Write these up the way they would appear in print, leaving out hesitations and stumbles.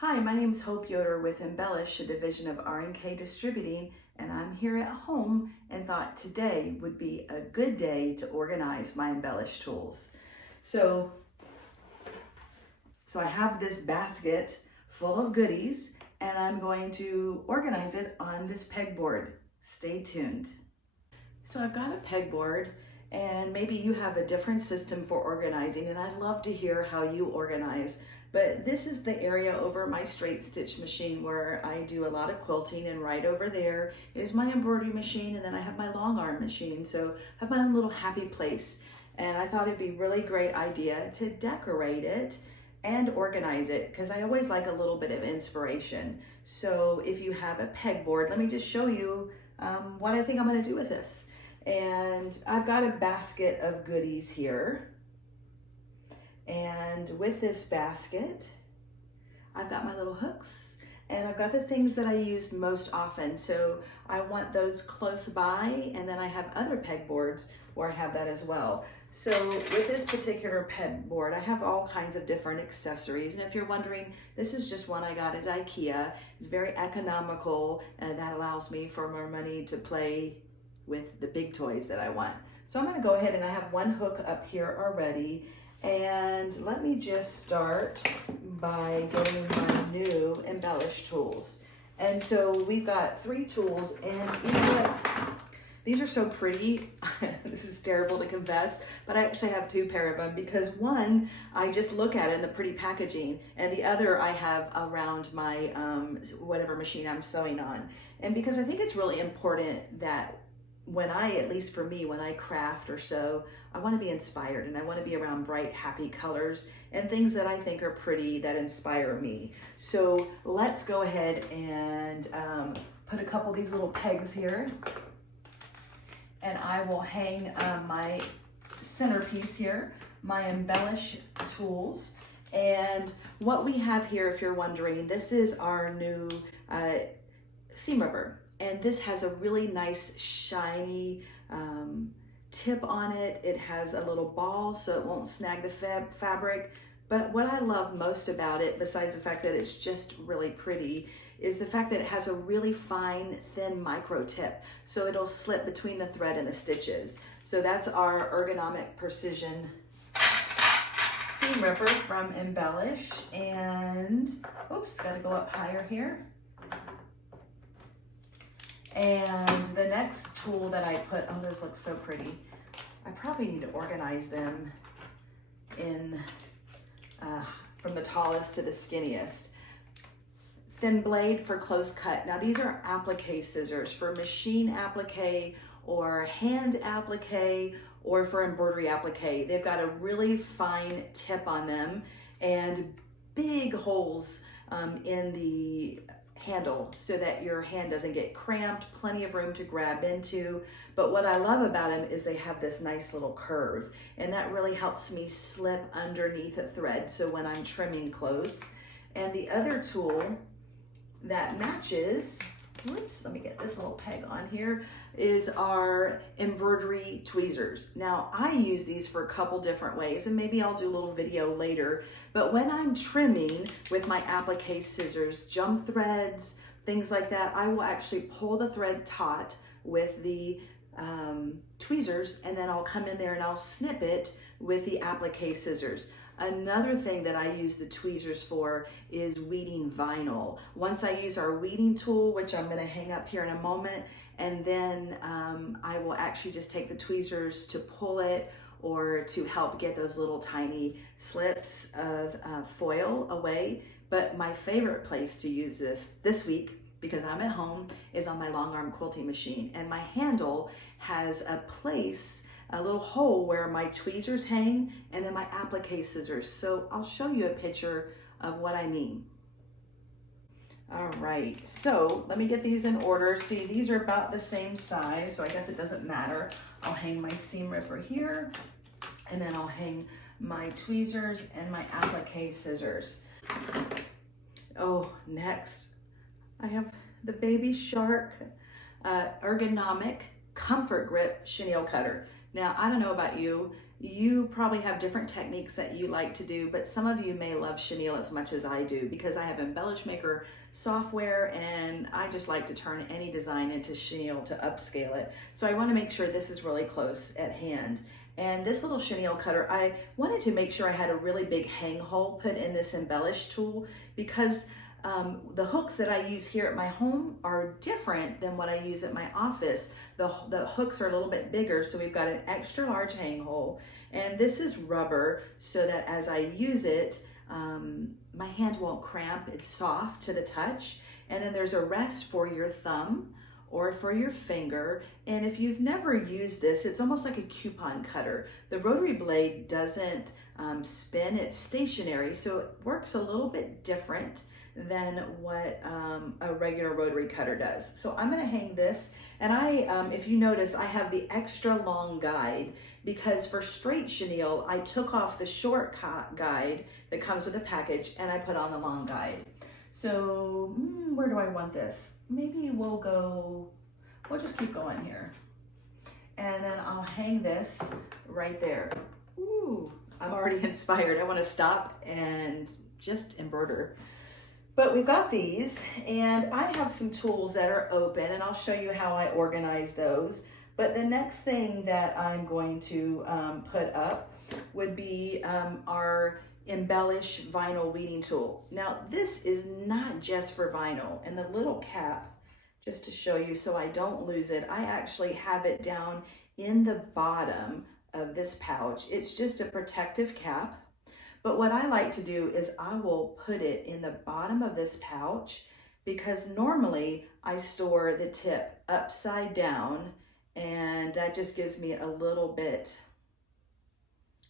Hi, my name is Hope Yoder with Embellish, a division of R&K Distributing, and I'm here at home and thought today would be a good day to organize my Embellish tools. So I have this basket full of goodies and I'm going to organize it on this pegboard. Stay tuned. So I've got a pegboard and maybe you have a different system for organizing and I'd love to hear how you organize. But this is the area over my straight stitch machine where I do a lot of quilting, and right over there is my embroidery machine, and then I have my long arm machine. So I have my own little happy place. And I thought it'd be a really great idea to decorate it and organize it because I always like a little bit of inspiration. So if you have a pegboard, let me just show you what I think I'm gonna do with this. And I've got a basket of goodies here. And with this basket, I've got my little hooks and I've got the things that I use most often. So I want those close by, and then I have other pegboards where I have that as well. So with this particular pegboard, I have all kinds of different accessories. And if you're wondering, this is just one I got at IKEA. It's very economical, and that allows me for more money to play with the big toys that I want. So I'm gonna go ahead and I have one hook up here already. And let me just start by getting my new embellish tools. And so we've got 3 tools, and you know what? These are so pretty. This is terrible to confess, but I actually have 2 pair of them because one, I just look at it in the pretty packaging, and the other I have around my whatever machine I'm sewing on. And because I think it's really important that when at least for me, when I craft or sew, I want to be inspired and I want to be around bright, happy colors and things that I think are pretty that inspire me. So let's go ahead and put a couple of these little pegs here, and I will hang my centerpiece here, my embellish tools. And what we have here, if you're wondering, this is our new seam ripper. And this has a really nice shiny tip on it. It has a little ball so it won't snag the fabric. But what I love most about it, besides the fact that it's just really pretty, is the fact that it has a really fine, thin micro tip. So it'll slip between the thread and the stitches. So that's our ergonomic precision seam ripper from Embellish. And, oops, gotta go up higher here. And the next tool that I put, oh, those look so pretty. I probably need to organize them in from the tallest to the skinniest. Thin blade for close cut. Now these are applique scissors for machine applique or hand applique or for embroidery applique. They've got a really fine tip on them and big holes in the handle so that your hand doesn't get cramped, plenty of room to grab into. But what I love about them is they have this nice little curve, and that really helps me slip underneath a thread so when I'm trimming close. And the other tool that matches, whoops, let me get this little peg on here, is our embroidery tweezers. Now I use these for a couple different ways, and maybe I'll do a little video later, but when I'm trimming with my applique scissors, jump threads, things like that, I will actually pull the thread taut with the tweezers, and then I'll come in there and I'll snip it with the applique scissors. Another thing that I use the tweezers for is weeding vinyl. Once I use our weeding tool, which I'm gonna hang up here in a moment, and then I will actually just take the tweezers to pull it or to help get those little tiny slips of foil away. But my favorite place to use this week, because I'm at home, is on my long arm quilting machine. And my handle has a place, a little hole where my tweezers hang and then my applique scissors. So I'll show you a picture of what I mean. All right, so let me get these in order. See, these are about the same size, so I guess it doesn't matter. I'll hang my seam ripper here, and then I'll hang my tweezers and my applique scissors. Oh, next, I have the Baby Shark ergonomic comfort grip chenille cutter. Now, I don't know about you. You probably have different techniques that you like to do, but some of you may love chenille as much as I do because I have Embellish Maker software and I just like to turn any design into chenille to upscale it. So I want to make sure this is really close at hand. And this little chenille cutter, I wanted to make sure I had a really big hang hole put in this embellish tool because the hooks that I use here at my home are different than what I use at my office. The hooks are a little bit bigger, so we've got an extra large hang hole, and this is rubber so that as I use it, my hand won't cramp. It's soft to the touch, and then there's a rest for your thumb or for your finger. And if you've never used this, it's almost like a coupon cutter. The rotary blade doesn't spin, it's stationary, so it works a little bit different than what a regular rotary cutter does. So I'm gonna hang this, and if you notice, I have the extra long guide because for straight chenille, I took off the short guide that comes with the package and I put on the long guide. So where do I want this? Maybe we'll just keep going here. And then I'll hang this right there. Ooh, I'm already inspired. I wanna stop and just embroider. But we've got these, and I have some tools that are open, and I'll show you how I organize those. But the next thing that I'm going to put up would be our Embellish vinyl weeding tool. Now, this is not just for vinyl, and the little cap, just to show you so I don't lose it, I actually have it down in the bottom of this pouch. It's just a protective cap. But what I like to do is I will put it in the bottom of this pouch because normally I store the tip upside down, and that just gives me a little bit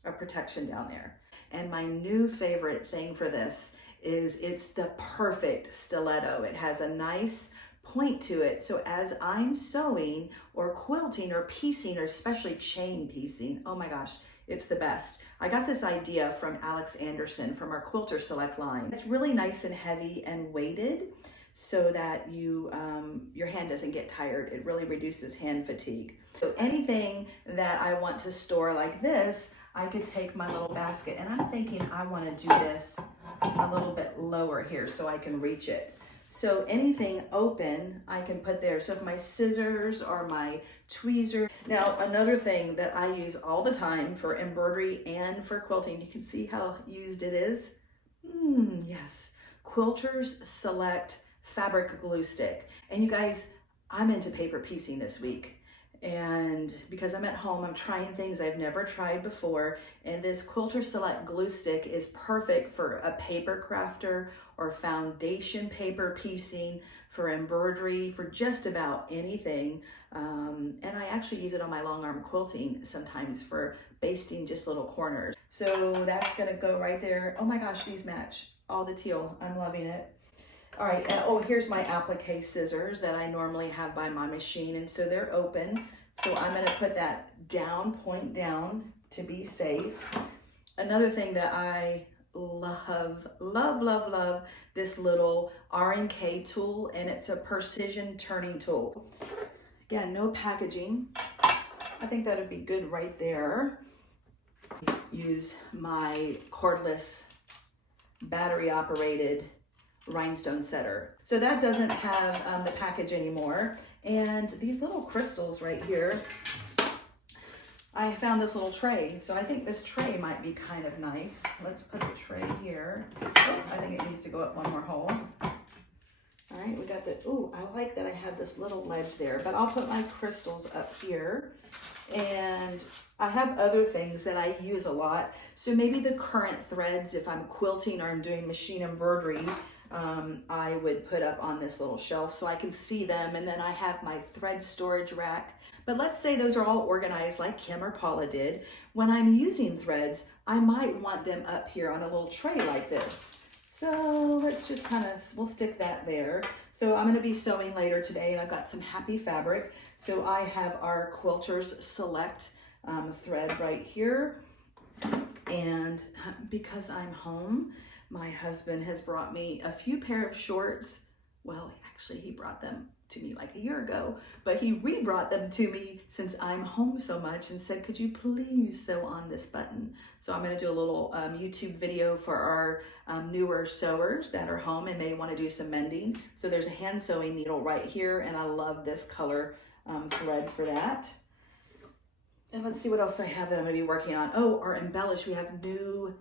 of protection down there. And my new favorite thing for this is it's the perfect stiletto. It has a nice point to it. So as I'm sewing or quilting or piecing, or especially chain piecing, oh my gosh, it's the best. I got this idea from Alex Anderson from our Quilter Select line. It's really nice and heavy and weighted so that your hand doesn't get tired. It really reduces hand fatigue. So anything that I want to store like this, I could take my little basket, and I'm thinking I want to do this a little bit lower here so I can reach it. So anything open I can put there. So if my scissors or my tweezers. Now another thing that I use all the time for embroidery and for quilting, you can see how used it is. Yes, Quilter's Select fabric glue stick. And you guys, I'm into paper piecing this week. And because I'm at home, I'm trying things I've never tried before. And this Quilter Select glue stick is perfect for a paper crafter or foundation paper piecing, for embroidery, for just about anything. And I actually use it on my long arm quilting sometimes for basting just little corners. So that's gonna go right there. Oh my gosh, these match. All the teal, I'm loving it. All right, oh, here's my applique scissors that I normally have by my machine, and so they're open. So I'm gonna put that down, point down to be safe. Another thing that I love, love, love, love, this little R&K tool, and it's a precision turning tool. Again, no packaging. I think that would be good right there. Use my cordless battery operated rhinestone setter. So that doesn't have the package anymore. And these little crystals right here, I found this little tray. So I think this tray might be kind of nice. Let's put the tray here. Oh, I think it needs to go up one more hole. All right, we got the, ooh, I like that I have this little ledge there, but I'll put my crystals up here. And I have other things that I use a lot. So maybe the current threads, if I'm quilting or I'm doing machine embroidery, I would put up on this little shelf so I can see them. And then I have my thread storage rack. But let's say those are all organized like Kim or Paula did. When I'm using threads, I might want them up here on a little tray like this. So let's just kind of, we'll stick that there. So I'm going to be sewing later today, and I've got some happy fabric. So I have our Quilter's Select thread right here. And because I'm home, my husband has brought me a few pair of shorts. Well, actually he brought them to me like a year ago, but he re-brought them to me since I'm home so much and said, could you please sew on this button? So I'm going to do a little YouTube video for our newer sewers that are home and may want to do some mending. So there's a hand sewing needle right here, and I love this color thread for that. And let's see what else I have that I'm going to be working on. Oh, our embellish, we have new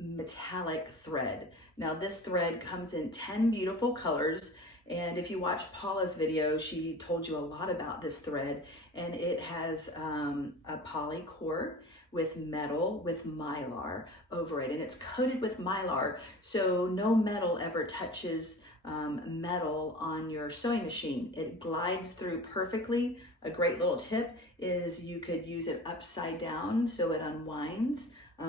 metallic thread. Now this thread comes in 10 beautiful colors, and if you watch Paula's video, she told you a lot about this thread, and it has a poly core with metal with mylar over it, and it's coated with mylar, so no metal ever touches metal on your sewing machine. It glides through perfectly. A great little tip is you could use it upside down so it unwinds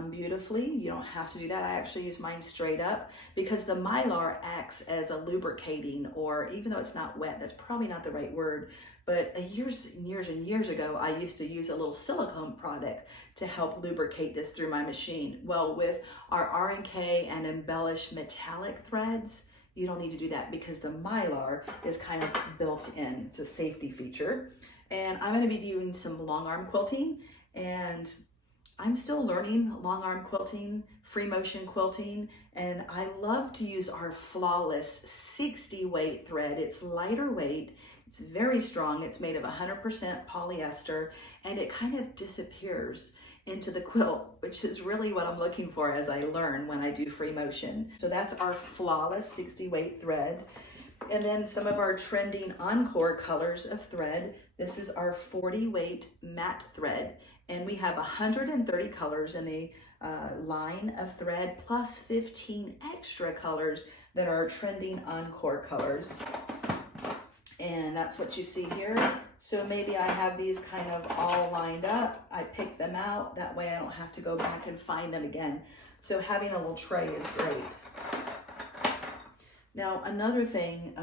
beautifully. You don't have to do that. I actually use mine straight up because the mylar acts as a lubricating, or even though it's not wet, that's probably not the right word, but years and years ago, I used to use a little silicone product to help lubricate this through my machine. Well, with our R&K and embellish metallic threads, you don't need to do that because the mylar is kind of built in. It's a safety feature. And I'm going to be doing some long arm quilting, and I'm still learning long arm quilting, free motion quilting, and I love to use our Flawless 60 weight thread. It's lighter weight, it's very strong, it's made of 100% polyester, and it kind of disappears into the quilt, which is really what I'm looking for as I learn when I do free motion. So that's our Flawless 60 weight thread. And then some of our trending encore colors of thread. This is our 40 weight matte thread, and we have 130 colors in the line of thread, plus 15 extra colors that are trending encore colors. And that's what you see here. So maybe I have these kind of all lined up. I pick them out. That way I don't have to go back and find them again. So having a little tray is great. Now, another thing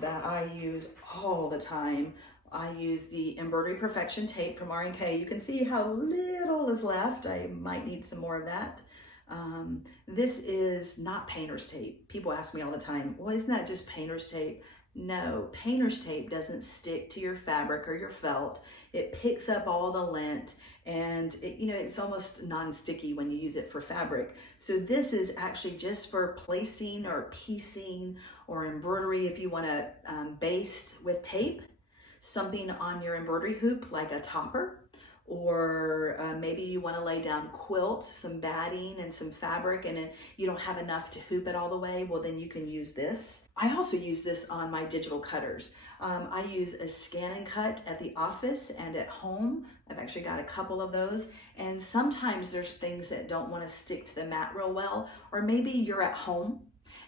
that I use all the time, I use the Embroidery Perfection tape from R&K. You can see how little is left. I might need some more of that. This is not painter's tape. People ask me all the time, well, isn't that just painter's tape? No, painter's tape doesn't stick to your fabric or your felt. It picks up all the lint, and it's almost non-sticky when you use it for fabric. So this is actually just for placing or piecing or embroidery if you want to baste with tape something on your embroidery hoop, like a topper, or maybe you want to lay down quilt, some batting and some fabric, and you don't have enough to hoop it all the way. Well, then you can use this. I also use this on my digital cutters. I use a scan and cut at the office and at home. I've actually got a couple of those, and sometimes there's things that don't want to stick to the mat real well, or maybe you're at home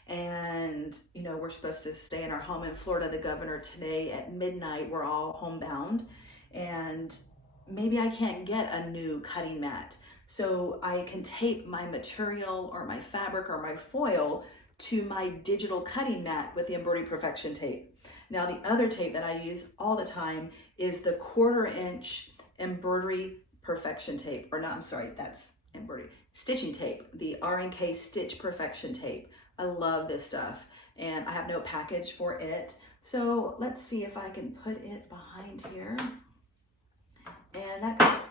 and we're supposed to stay in our home in Florida. The governor today at midnight, we're all homebound, and maybe I can't get a new cutting mat. So I can tape my material or my fabric or my foil to my digital cutting mat with the Embroidery Perfection tape. Now, the other tape that I use all the time is the 1/4 inch Embroidery Perfection tape, or no, I'm sorry, that's embroidery stitching tape, the R&K Stitch Perfection tape. I love this stuff, and I have no package for it. So let's see if I can put it behind here. And that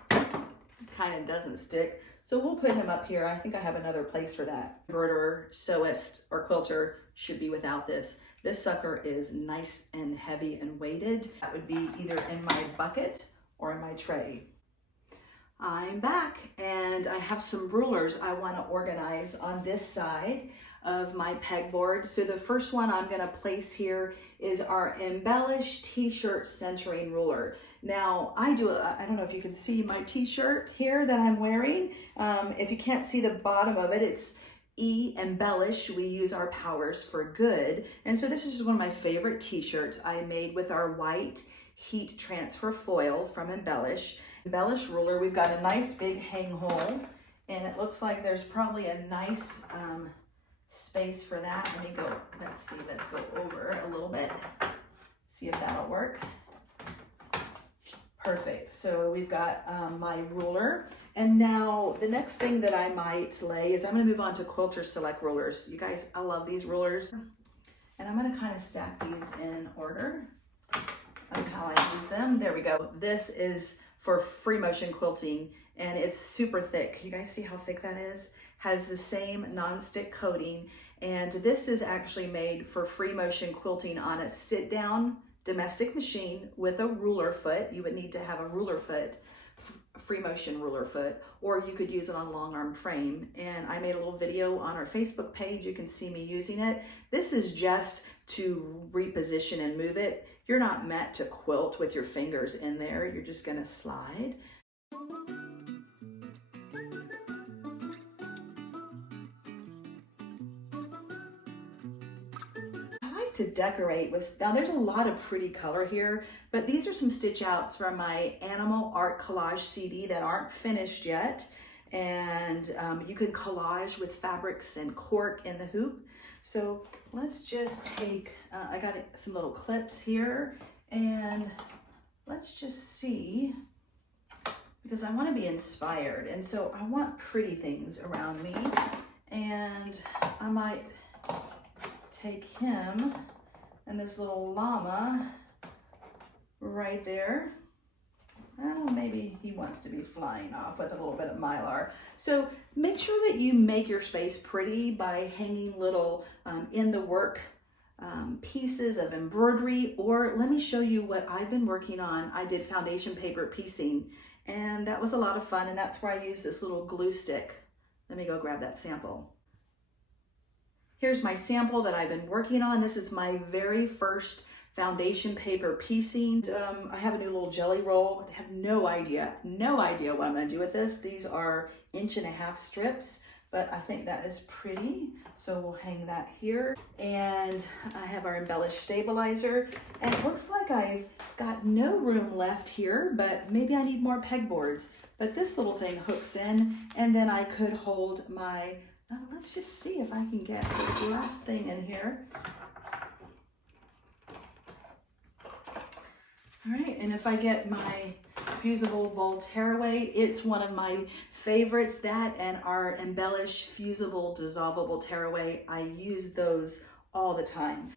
kind of doesn't stick. So we'll put him up here. I think I have another place for that. Embroiderer, sewist, or quilter should be without this. This sucker is nice and heavy and weighted. That would be either in my bucket or in my tray. I'm back, and I have some rulers I want to organize on this side of my pegboard. So the first one I'm going to place here is our Embellish T-shirt centering ruler. Now I don't know if you can see my t-shirt here that I'm wearing. If you can't see the bottom of it, it's Embellish. We use our powers for good. And so this is one of my favorite t-shirts I made with our white heat transfer foil from Embellish. Embellish ruler, we've got a nice big hang hole, and it looks like there's probably a nice space for that. Let me go, let's go over a little bit, see if that'll work. Perfect. So we've got my ruler, and now the next thing that I might lay is I'm going to move on to Quilter Select rulers. You guys, I love these rulers, and I'm going to kind of stack these in order. on how I use them. There we go. This is for free motion quilting, and it's super thick. You guys see how thick that is? Has the same non-stick coating, and this is actually made for free motion quilting on a sit-down domestic machine with a ruler foot. You would need to have a ruler foot, free motion ruler foot, or you could use it on a long arm frame. And I made a little video on our Facebook page. You can see me using it. This is just to reposition and move it. You're not meant to quilt with your fingers in there. You're just gonna slide. To decorate with, now there's a lot of pretty color here, but these are some stitch outs from my animal art collage CD that aren't finished yet. And you can collage with fabrics and cork in the hoop. So let's just take, I got some little clips here, and let's just see, because I want to be inspired. And so I want pretty things around me, and I might take him and this little llama right there. Oh, maybe he wants to be flying off with a little bit of mylar. So make sure that you make your space pretty by hanging little in the work pieces of embroidery, or let me show you what I've been working on. I did foundation paper piecing, and that was a lot of fun, and that's where I used this little glue stick. Let me go grab that sample. Here's my sample that I've been working on. This is my very first foundation paper piecing. I have a new little jelly roll. I have no idea what I'm gonna do with this. These are 1.5 inch strips, but I think that is pretty. So we'll hang that here. And I have our embellished stabilizer. And it looks like I've got no room left here, but maybe I need more pegboards. But this little thing hooks in, and then I could hold my, let's just see if I can get this last thing in here. All right, and if I get my fusible bowl tearaway, it's one of my favorites. That and our embellished fusible dissolvable tearaway. I use those all the time.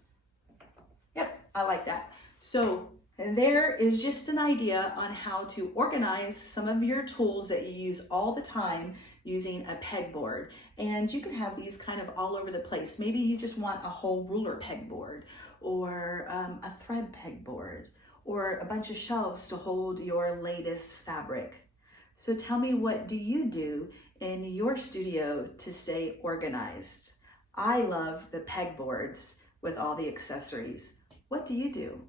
Yep, I like that. So, and there is just an idea on how to organize some of your tools that you use all the time using a pegboard. And you can have these kind of all over the place. Maybe you just want a whole ruler pegboard, or a thread pegboard, or a bunch of shelves to hold your latest fabric. So tell me, what do you do in your studio to stay organized? I love the pegboards with all the accessories. What do you do?